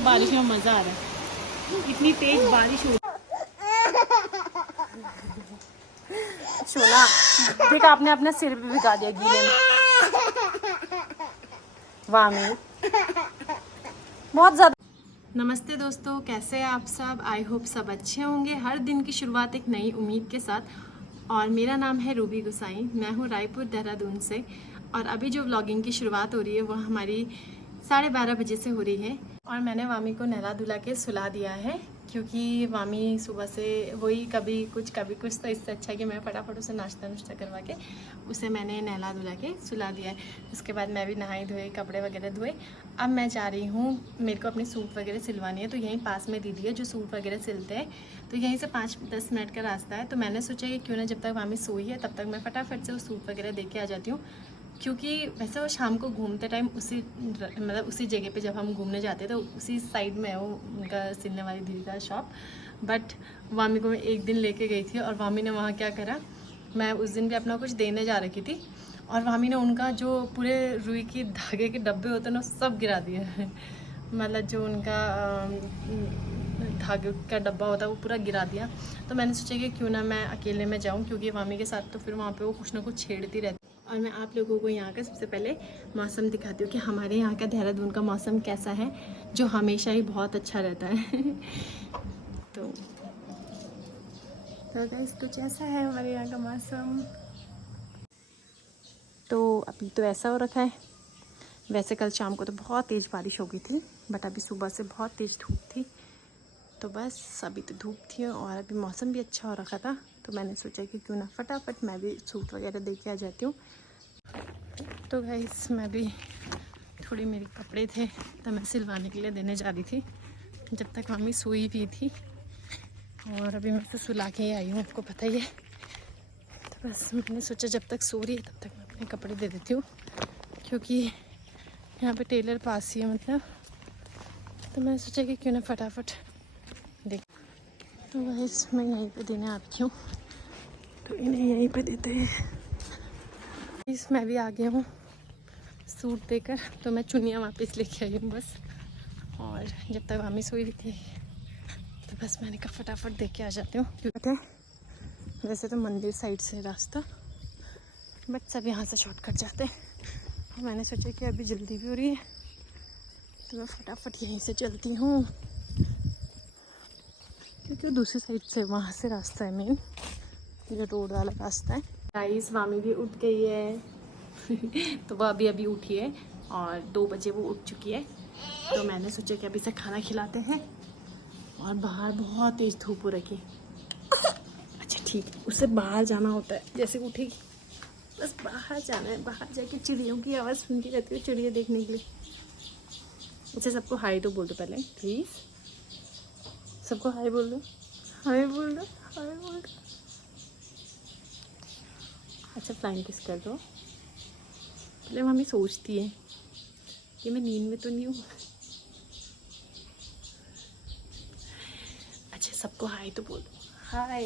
तो बारिश में मज़ा आ रहा है, इतनी तेज बारिश हो रही। सोना देख, आपने अपना सिर भी भिगा दिया गीले में। वामी बहुत ज़्यादा। नमस्ते दोस्तों, कैसे हैं आप सब? आई होप सब अच्छे होंगे। हर दिन की शुरुआत एक नई उम्मीद के साथ। और मेरा नाम है रूबी गुसाई, मैं हूँ रायपुर देहरादून से। और अभी जो व्लॉगिंग की शुरुआत हो रही है वो हमारी 12:30 बजे से हो रही है। और मैंने वामी को नहला धुला के सुला दिया है, क्योंकि वामी सुबह से वही कभी कुछ तो इससे अच्छा है कि मैं फटाफट उसे नाश्ता करवा के उसे मैंने नहला धुला के सुला दिया है। उसके बाद मैं भी नहाई धोए, कपड़े वगैरह धोए। अब मैं जा रही हूँ, मेरे को अपने सूट वगैरह सिलवानी है। तो यहीं पास में दीदी है जो सूट वगैरह सिलते हैं, तो यहीं से 5-10 मिनट का रास्ता है। तो मैंने सोचा कि क्यों ना जब तक वामी सोई है तब तक मैं फटाफट से वो सूट वगैरह दे के आ जाती हूँ। क्योंकि वैसे वो शाम को घूमते टाइम उसी जगह पे जब हम घूमने जाते तो उसी साइड में है वो उनका सिलने वाली दीदी का शॉप। बट वामी को मैं एक दिन लेके गई थी और वामी ने वहाँ क्या करा, मैं उस दिन भी अपना कुछ देने जा रखी थी और वामी ने उनका जो पूरे रुई की धागे के डब्बे होते हैं ना सब गिरा दिए। मतलब जो उनका धागे का डब्बा होता है वो पूरा गिरा दिया। तो मैंने सोचा कि क्यों ना मैं अकेले में जाऊँ, क्योंकि वामी के साथ तो फिर वहाँ पे वो कुछ ना कुछ छेड़ती रहती। और मैं आप लोगों को यहाँ का सबसे पहले मौसम दिखाती हूँ कि हमारे यहाँ का देहरादून का मौसम कैसा है, जो हमेशा ही बहुत अच्छा रहता है। तो गाइस कुछ ऐसा है हमारे यहाँ का मौसम। तो अभी तो ऐसा हो रखा है। वैसे कल शाम को तो बहुत तेज़ बारिश हो गई थी, बट अभी सुबह से बहुत तेज़ धूप थी। तो बस अभी तो धूप थी और अभी मौसम भी अच्छा हो रखा था। तो मैंने सोचा कि क्यों ना फटाफट मैं भी सूट वगैरह दे के आ जाती हूँ। तो गाइस मैं भी थोड़ी, मेरे कपड़े थे तो मैं सिलवाने के लिए देने जा रही थी, जब तक मम्मी सोई भी थी। और अभी मैं उसे सुला के ही आई हूँ, आपको पता ही है। तो बस मैंने सोचा जब तक सो रही है तब तक मैं अपने कपड़े दे देती हूँ, क्योंकि यहाँ पे टेलर पास ही है मतलब। तो मैंने सोचा कि क्यों ना फटाफट देख। तो गाइस मैं यहीं पे देने आ रही हूँ, तो इन्हें यहीं पे देते हैं। मैं भी आ गया हूँ सूट देकर। तो मैं चुन्नियाँ वापस लेके आई हूँ बस। और जब तक मामी सोई हुई थी तो बस मैंने कहा फटाफट देख के आ जाती हूँ। क्योंकि वैसे तो मंदिर साइड से रास्ता, बट सब यहाँ से शॉर्टकट जाते हैं। और मैंने सोचा कि अभी जल्दी भी हो रही है तो मैं फटाफट यहीं से चलती हूँ, क्योंकि दूसरी साइड से वहाँ से रास्ता है मेन, जो रोड वाला रास्ता है। गाइस मामी भी उठ गई है। तो वह अभी उठी है और 2 बजे वो उठ चुकी है। तो मैंने सोचा कि अभी से खाना खिलाते हैं। और बाहर बहुत तेज़ धूप हो रखी। अच्छा ठीक है, उससे बाहर जाना होता है, जैसे उठेगी बस बाहर जाना है। बाहर जाके चिड़ियों की आवाज़ सुनती रहती है, चिड़िया देखने के लिए। अच्छा सबको हाय तो बोल दो पहले प्लीज़, सबको हाय बोल दो, हाय बोल दो, हाय बोल दो। अच्छा फ्लाइंग किस कर दो। पहले मम्मी सोचती है कि मैं नींद में तो नहीं हूँ। अच्छा सबको हाय तो बोलो, हाय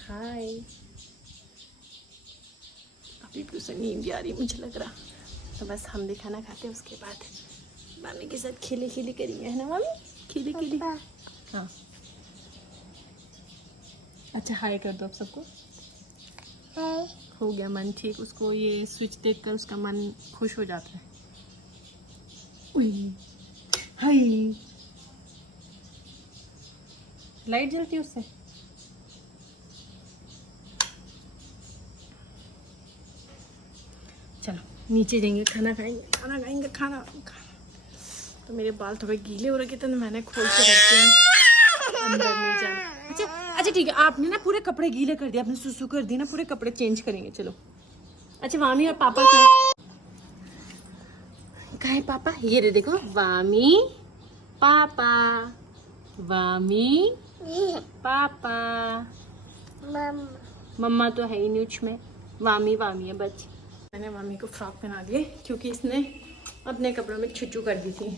हाय। अभी भी उसे नींद आ रही मुझे लग रहा। तो बस हम भी खाना खाते हैं, उसके बाद मामी के साथ खिली करेंगे, है ना मामी? खिली हाँ। अच्छा हाय कर दो आप सबको। हो गया मन ठीक, उसको ये स्विच देख कर उसका मन खुश हो जाता है। उई हाय, लाइट जलती है उससे। चलो नीचे जाएंगे, खाना खाएंगे खाना। तो मेरे बाल थोड़े गीले हो रखे थे तो मैंने खोल के रख दिए, अंदर नहीं जाना। अच्छा ठीक है, आपने ना पूरे कपड़े गीले कर दिए, आपने सुसु कर दिए ना, पूरे कपड़े चेंज करेंगे चलो। अच्छा वामी और पापा कहाँ है? पापा ये रे, देखो वामी पापा, वामी पापा। मम्मा तो है ही नहीं उसमें, वामी है बच। मैंने वामी को फ्रॉक पहना दिए क्योंकि इसने अपने कपड़ों में छुचू कर दी थी।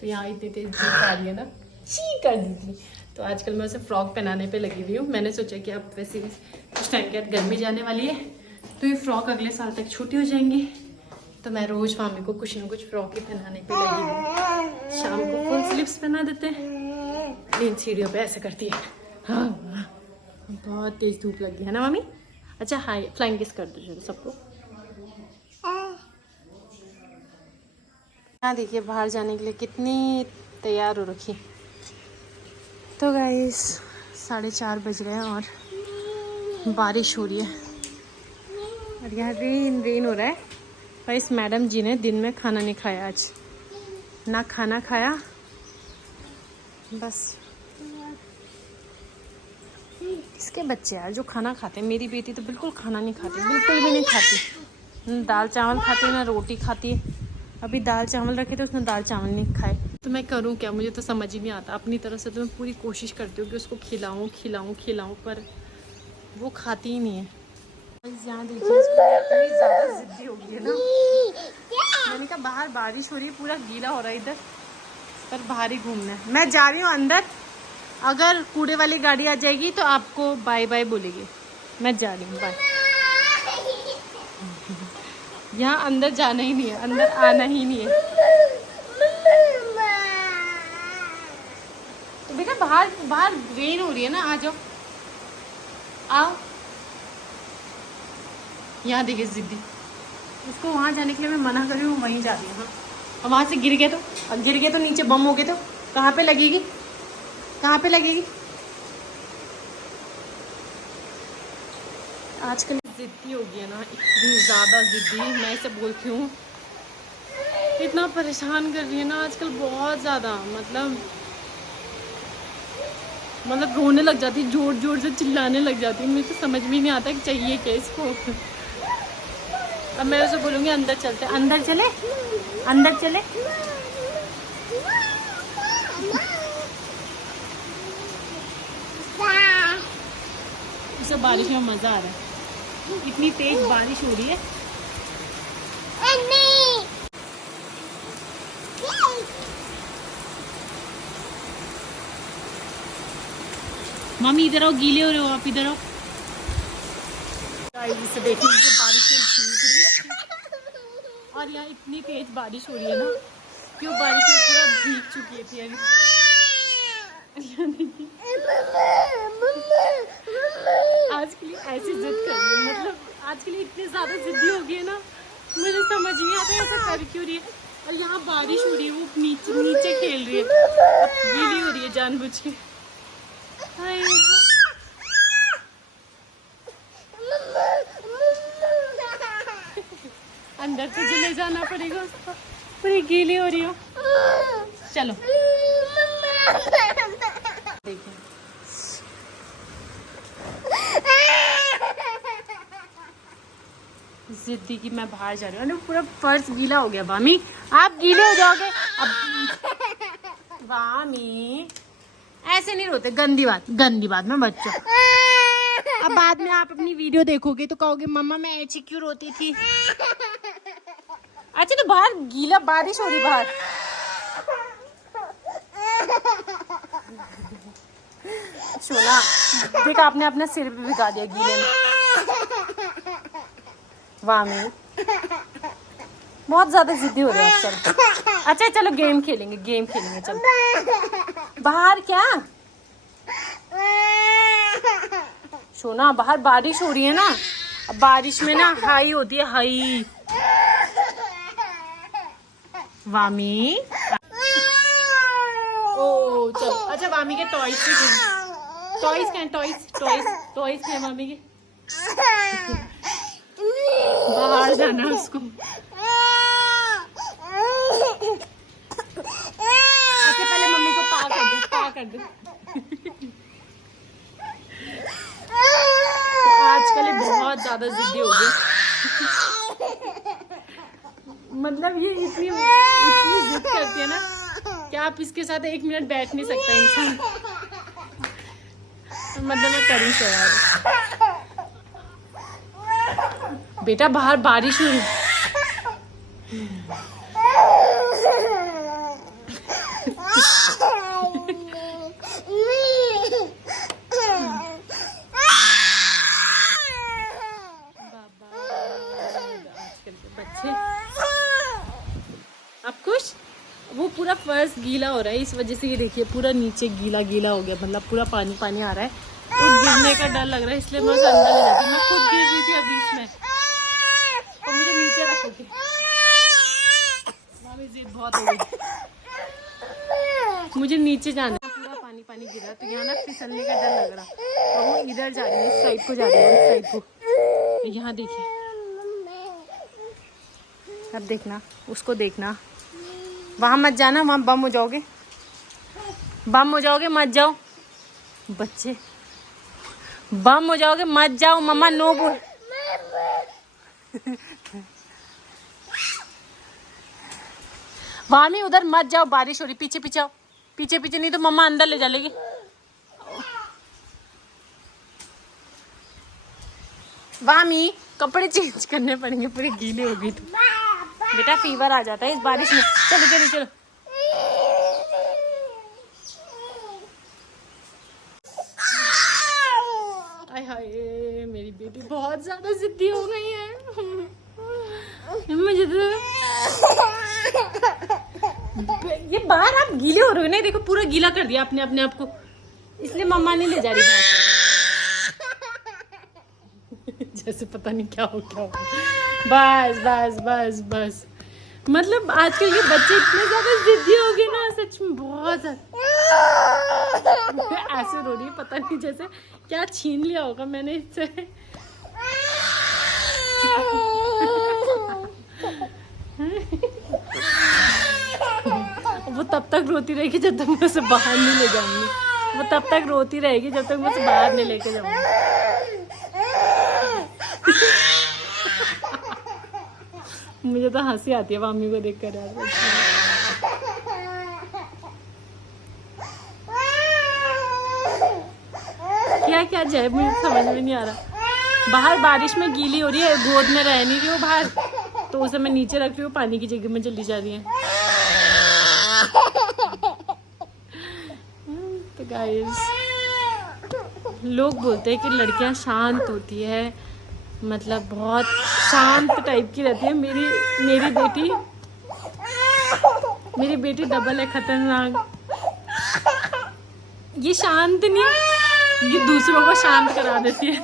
तो यहाँ इतनी तेज धूप आ रही है ना, ची कर दी थी। तो आजकल मैं उसे फ्रॉक पहनाने पे लगी हुई हूँ। मैंने सोचा कि अब वैसे भी कुछ टाइम के बाद गर्मी जाने वाली है, तो ये फ्रॉक अगले साल तक छोटी हो जाएंगी। तो मैं रोज़ मामी को कुछ ना कुछ फ्रॉक ही पहनाने पे लगी हूँ। शाम को फुल स्लीव्स पहना देते हैं। इन सीढ़ियों पे ऐसे करती है। हाँ बहुत तेज धूप लगी है ना मम्मी। अच्छा हाय फ्लाइंग किस कर दो चलो सबको। हाँ देखिए बाहर जाने के लिए कितनी तैयार हो रखी। तो गाइस 4:30 बज रहे हैं और बारिश हो रही है और यहाँ रेन हो रहा है। पर इस मैडम जी ने दिन में खाना नहीं खाया आज, ना खाना खाया बस। किसके बच्चे यार जो खाना खाते हैं। मेरी बेटी तो बिल्कुल खाना नहीं खाती, बिल्कुल भी नहीं खाती। ना दाल चावल खाती है ना रोटी खाती है। अभी दाल चावल रखे थे उसने दाल चावल नहीं खाए। तो मैं करूँ क्या, मुझे तो समझ ही नहीं आता। अपनी तरफ से तो मैं पूरी कोशिश करती हूँ कि उसको खिलाऊँ खिलाऊँ खिलाऊँ पर वो खाती ही नहीं है। यहाँ देखिए इतनी ज़्यादा जिद्दी हो गई है ना। मैंने कहा बाहर बारिश हो रही है, पूरा गीला हो रहा है इधर, पर बाहर ही घूमना है। मैं जा रही हूँ अंदर, अगर कूड़े वाली गाड़ी आ जाएगी तो आपको बाय बाय बोलेगी। मैं जा रही हूँ बाय। यहाँ अंदर जाना ही नहीं है, अंदर आना ही नहीं है। तो बेटा बाहर बाहर रेन हो रही है ना, आ जाओ आओ। यहाँ देखिए जिद्दी, उसको वहाँ जाने के लिए मैं मना कर रही हूँ, वहीं जा रही हूँ। और वहाँ से गिर गए तो नीचे बम हो गए तो कहाँ पे लगेगी, कहाँ पे लगेगी। आजकल जिद्दी हो गई है ना, इतनी ज़्यादा जिद्दी। मैं इसे बोलती हूँ इतना परेशान कर रही है ना आजकल, बहुत ज़्यादा। मतलब रोने लग जाती, जोर जोर से चिल्लाने लग जाती। मुझे तो समझ में नहीं आता कि चाहिए क्या इसको। अब मैं उसे बोलूँगी अंदर चलते, अंदर चले अंदर चले। इसे बारिश में मज़ा आ रहा है, इतनी तेज बारिश हो रही है। मम्मी इधर आओ, गीले हो रहे हो आप, इधर आओ। इसे देखिए बारिश में भीग रही है और यहाँ इतनी तेज बारिश हो रही है ना कि वो बारिश में पूरा भीग चुकी है थी। आज के लिए ऐसी जिद कर रही है, मतलब आज के लिए इतनी ज़्यादा जिद्दी हो गई है ना, मुझे समझ नहीं आता ऐसा कर क्यों रही है। और यहाँ बारिश हो रही है, वो नीचे नीचे खेल रही है, गीली हो रही है जानबूझ के। अंदर तुझे ले जाना पड़ेगा उसको, पूरी गीली हो रही हो। चलो देखिए जिद्दी की मैं बाहर जा रही हूँ, पूरा फर्श गीला हो गया। वामी आप गीले हो जाओगे अब। वामी ऐसे नहीं रोते, गंदी बात में बच्चों। अब बाद में आप अपनी वीडियो देखोगे तो कहोगे मम्मा मैं ऐसी क्यों रोती थी। अच्छा तो बाहर गीला, बारिश हो रही बाहर। सोना देख आपने अपना सिर भी भिगा दिया गीले में। वामी बहुत ज्यादा जिद्दी हो रहे हो चल। अच्छा चलो गेम खेलेंगे चलो। बाहर क्या सोना, बाहर बारिश हो रही है ना, अब बारिश में ना हाई होती है, हाई। वामी ओ चलो। अच्छा वामी के टॉयज क्या मामी के। बाहर जाना उसको। अच्छा पहले मम्मी को पा कर दे। तो आजकल ये बहुत ज्यादा जिद्दी हो गई। मतलब ये इतनी जिद करती है ना कि आप इसके साथ 1 मिनट बैठ नहीं सकता इंसान। मतलब मैं करूँ क्या यार। बेटा बाहर बारिश हुई। आजकल के बच्चे। आप खुश, वो पूरा फर्श गीला हो रहा है, इस वजह से ये देखिए पूरा नीचे गीला गीला हो गया, मतलब पूरा पानी पानी आ रहा है, तो गिरने का डर लग रहा है, इसलिए मैं उसे अंदर ले जाती हूँ। मैं खुद गिर रही थी अभी इसमें, और मुझे नीचे रखोगे। मामी जिद बहुत हो गई, मुझे नीचे जाना है, पूरा पानी पानी गिरा, तो यहाँ ना फिसलने का डर लग रहा, और वो इधर जा रही है, इस साइड को जा रही है, इस साइड को। यहाँ देखिए, अब देखना, उसको देखना, वहाँ मत जाना, वहाँ बम हो जाओगे, बम हो जाओगे, मत जाओ बच्चे, बम हो जाओगे, मत जाओ, मम्मा नो बोल। वामी उधर मत जाओ, बारिश हो रही, पीछे पीछे आओ, पीछे पीछे, नहीं तो मम्मा अंदर ले जाएगी। वामी कपड़े चेंज करने पड़ेंगे, पूरी गीली हो गई तो बेटा फीवर आ जाता है इस बारिश में। चलो चलो चलो, हाय हाय मेरी बेटी बहुत ज्यादा जिद्दी हो गई है। मुझे तो ये बाहर आप गीले हो रहे हो ना, देखो पूरा गीला कर दिया आपने अपने आप को, इसलिए मम्मा नहीं ले जा रही बाहर। जैसे पता नहीं क्या हो क्या हो। बस बस बस बस, मतलब आजकल के बच्चे इतने ज्यादा जिद्दी हो गए ना, सच में बहुत ज्यादा। ऐसे रो रही है, पता नहीं जैसे क्या छीन लिया होगा मैंने इससे। वो तब तक रोती रहेगी जब तक मैं उसे बाहर नहीं ले जाऊंगी, वो तब तक रोती रहेगी जब तक मैं उसे बाहर नहीं लेके जाऊंगी। मुझे तो हंसी आती है मम्मी को देखकर यार। क्या क्या जाए मुझे समझ में नहीं आ रहा। बाहर बारिश में गीली हो रही है, गोद में रह नहीं रही हो बाहर, तो उसे मैं नीचे रख रही हूँ, पानी की जगह में जल्दी जा रही है। तो गाइस, लोग बोलते हैं कि लड़कियां शांत होती है, मतलब बहुत शांत टाइप की रहती है। मेरी बेटी डबल है, खतरनाक। ये शांत नहीं, ये दूसरों को शांत करा देती है।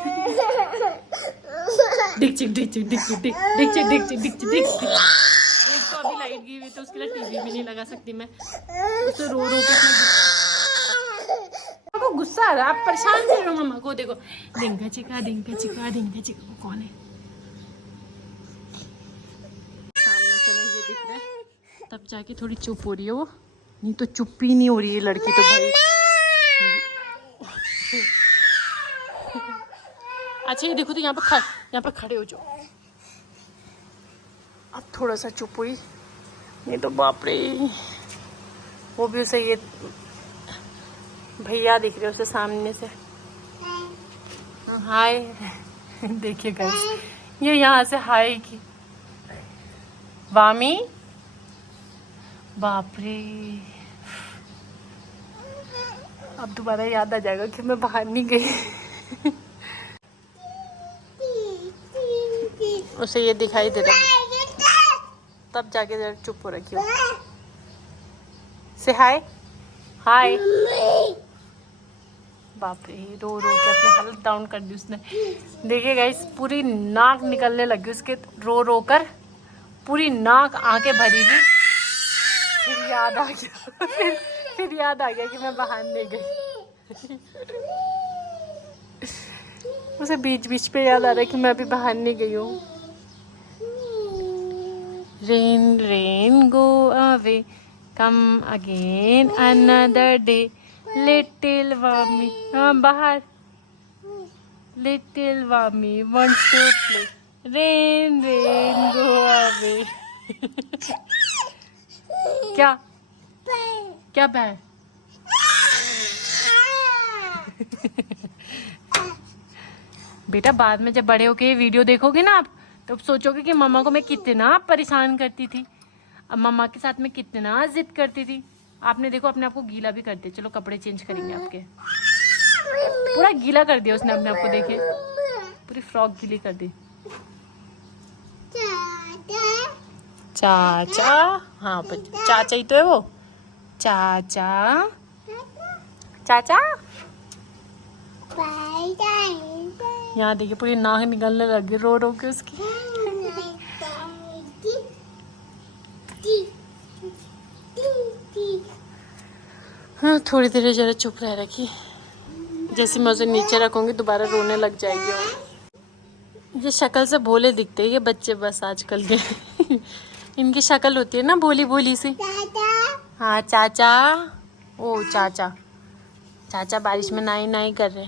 डिक चिक डिक चिक डिक चिक डिक डिक चिक डिक चिक डिक चिक डिक। एक तो अभी लाइट गई हुई तो उसके लिए टीवी भी नहीं लगा सकती मैं, उसे रो रो के को गुस्सा आ रहा है। आप परेशान कर रहे हो मम्मा को, देखो डिंका चिका डिंका चिका डिंका चिका। वो कौन है सामने से ना, ये दिख रहा है, तब जाके थोड़ी चुप हो रही है वो, नहीं तो चुप ही नहीं हो रही है लड़की तो भाई। अच्छा ये देखो, तो यहाँ पे खड़े हो जाओ। अब थोड़ा सा चुप हुई, नहीं तो बाप रे। वो भी उसे, ये भैया दिख रहे उसे सामने से। हाय देखिए गाइस, ये यहाँ से हाय की। वामी, बाप रे, अब दोबारा याद आ जाएगा कि मैं बाहर नहीं गई। उसे ये दिखाई दे रहा, तब जाके जरा चुप हो रखी हो। से हाय हाय। बाप रे, रो रो के अपनी हालत डाउन कर दी उसने। देखिए गाइस, पूरी नाक निकलने लगी उसके, रो रो कर पूरी नाक आंखें भरी थी। फिर याद आ गया फिर याद आ गया कि मैं बाहर नहीं गई। उसे बीच बीच पे याद आ रहा है कि मैं अभी बाहर नहीं गई हूँ। Rain rain go away, come again another day, little Wammy, हाँ बाहर, little Wammy wants to play, rain rain go away. क्या क्या बैग? बेटा बाद में जब बड़े होके वीडियो देखोगे ना आप, तो सोचोगे कि मम्मा को मैं कितना परेशान करती थी, अब मम्मा के साथ मैं कितना जिद करती थी। आपने देखो अपने आप को गीला भी कर दिया। चलो कपड़े चेंज करेंगे आपके। पूरा गीला कर दिया उसने अपने आप को, देखिए पूरी फ्रॉक गीली कर दी। चाचा, हाँ चाचा ही तो है वो। चाचा चाचा। यहाँ देखिए पूरी नाक निकलने लगी रो रो के उसकी। हाँ थोड़ी देर जरा चुप रह रखी, जैसे मैं उसे नीचे रखूंगी दोबारा रोने लग जाएगी। और ये शक्ल से भोले दिखते हैं ये बच्चे बस आजकल के। इनकी शक्ल होती है ना भोली भोली सी। हाँ चाचा। ओ चाचा, चाचा बारिश में नाई नाई कर रहे।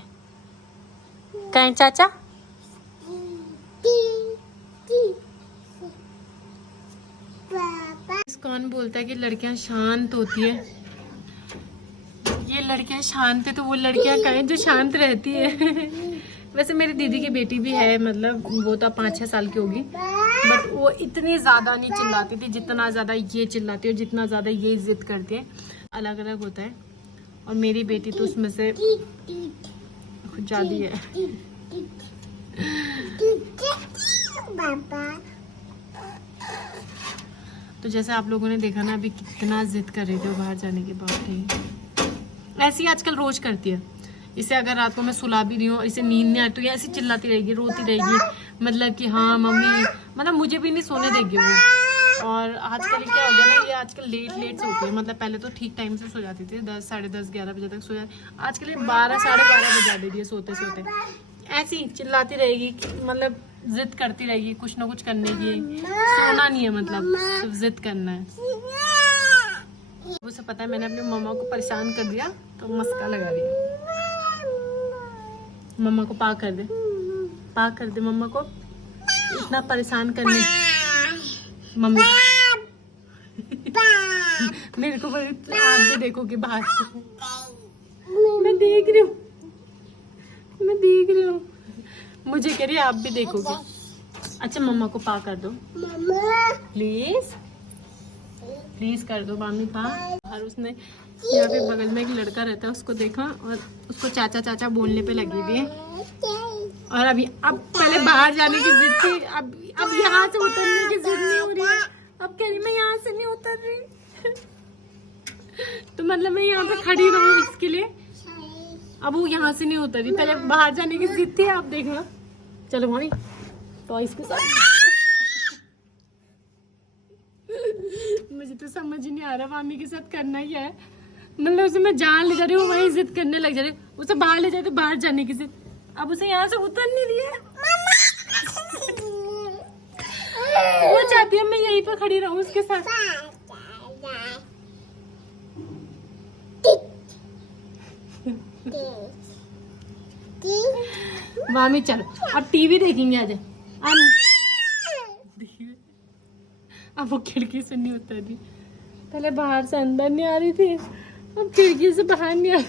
कहीं चाचा? कौन बोलता है कि लड़कियां शांत होती है? ये लड़कियां शांत है तो वो लड़कियां कहें जो शांत रहती है। वैसे मेरी दीदी की बेटी भी है, मतलब वो तो 5-6 साल की होगी, बट वो इतनी ज़्यादा नहीं चिल्लाती थी जितना ज़्यादा ये चिल्लाती है और जितना ज़्यादा ये जिद करती है। अलग अलग होता है। और मेरी बेटी तो उसमें से कुछ ज़्यादा है। तो जैसे आप लोगों ने देखा ना अभी कितना जिद कर रही थी बाहर जाने के बाद ही। ऐसी आजकल रोज करती है। इसे अगर रात को मैं सुला भी रही हूँ, इसे नींद नहीं आती तो ये ऐसी चिल्लाती रहेगी, रोती रहेगी, मतलब कि हाँ मम्मी, मतलब मुझे भी नहीं सोने देगी वो। और आजकल क्या हो गया ना, ये आजकल लेट सोती है। मतलब पहले तो ठीक टाइम से सो जाती थी, 10, साढ़े 10, 11 बजे तक सो जाती। आजकल ये 12, साढ़े 12 बजा देती है सोते सोते। ऐसी चिल्लाती रहेगी, मतलब जिद करती रहेगी कुछ ना कुछ करने की। सोना नहीं है, मतलब सिर्फ जिद करना है। उसे पता है मैंने अपनी मम्मा को परेशान कर दिया तो मस्का लगा दिया। मम्मा को पाक कर दे, पाक कर दे मम्मा को, इतना परेशान करने। मम्मी मेरे को आप भी देखोगे बाहर। मैं देख रही हूँ, मैं देख रही हूँ, मुझे कह रही है आप भी देखोगे। अच्छा मम्मा को पा कर दो प्लीज, प्लीज कर दो मामी पा। और उसने यहाँ पे बगल में एक लड़का रहता है, उसको देखा और उसको चाचा चाचा बोलने पे लगी हुई है। और अभी अब पहले बाहर जाने की जिद थी, अब यहाँ से उतरने की जिद नहीं हो रही है। अब कह रही मैं यहाँ से नहीं उतर रही। तो मतलब मैं यहाँ पे खड़ी रहूँ इसके लिए। अब वो यहाँ से नहीं उतर रही, पहले बाहर जाने की जिद थी। आप देखना, चलो मामी टॉयज के साथ। मुझे तो समझ ही नहीं आ रहा मामी के साथ करना ही है। मतलब उसे मैं जहाँ ले जा रही हूँ वहीं जिद करने लग जा रही हूँ। उसे बाहर ले जाते बाहर जाने की जिद, अब उसे यहाँ से उतर नहीं रही है। वो चाहती है मैं यहीं पर खड़ी रहूँ उसके साथ। मामी चलो अब टीवी देखेंगे आज। अब वो खिड़की से नहीं उतर रही, पहले बाहर से अंदर नहीं आ रही थी, अब खिड़की से बाहर नहीं आ रही।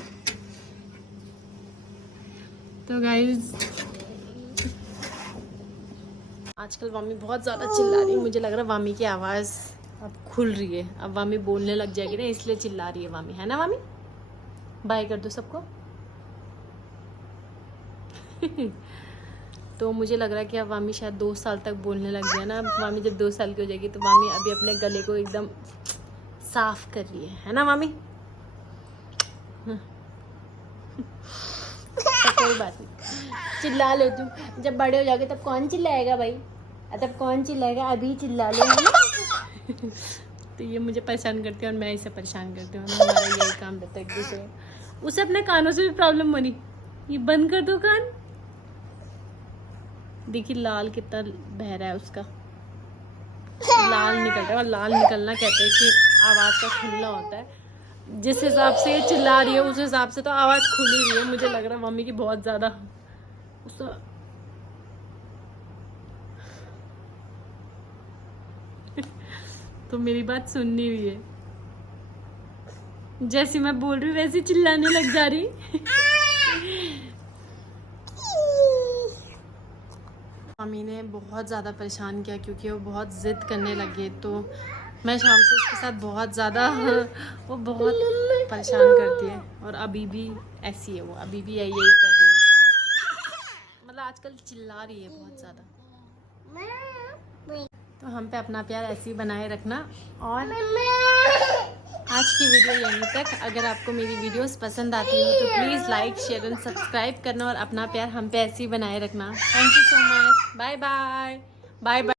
तो गाइस आजकल वामी बहुत ज़्यादा चिल्ला रही है। मुझे लग रहा है वामी की आवाज़ अब खुल रही है, अब वामी बोलने लग जाएगी ना, इसलिए चिल्ला रही है वामी, है ना वामी? बाय कर दो सबको। तो मुझे लग रहा है कि अब वामी शायद 2 साल तक बोलने लग गया ना। अब वामी जब 2 साल की हो जाएगी तो वामी अभी अपने गले को एकदम साफ कर रही है ना वामी? तो कोई बात नहीं, चिल्ला लो तुम, जब बड़े हो जाओगे तब कौन चिल्लाएगा भाई? तब कौन चिल्लाएगा, अभी चिल्ला लो। तो ये मुझे परेशान करती है और मैं इसे परेशान करती हूँ। हमारा यही काम रहता है एक दूसरे। उसे अपने कानों से भी प्रॉब्लम बनी, ये बंद कर दो कान। देखिए लाल कितना बह रहा है उसका, लाल निकल रहा है। और लाल निकलना कहते हैं कि आवाज़ का खुलना होता है। जिस हिसाब से ये चिल्ला रही है उस हिसाब से तो आवाज़ खुल ही रही है। मुझे लग रहा है मम्मी की बहुत ज़्यादा तो मेरी बात सुननी हुई है। जैसे मैं बोल रही हूँ वैसे चिल्लाने लग जा रही। मम्मी ने बहुत ज़्यादा परेशान किया क्योंकि वो बहुत ज़िद करने लगे। तो मैं शाम से उसके साथ बहुत ज़्यादा वो बहुत परेशान करती है। और अभी भी ऐसी है, वो अभी भी यही कर रही है, मतलब आजकल चिल्ला रही है बहुत ज़्यादा। तो हम पे अपना प्यार ऐसे ही बनाए रखना। और आज की वीडियो यहीं तक। अगर आपको मेरी वीडियोस पसंद आती हो तो please like share and subscribe करना और अपना प्यार हम पे ऐसे ही बनाए रखना। Thank you so much. Bye bye bye bye.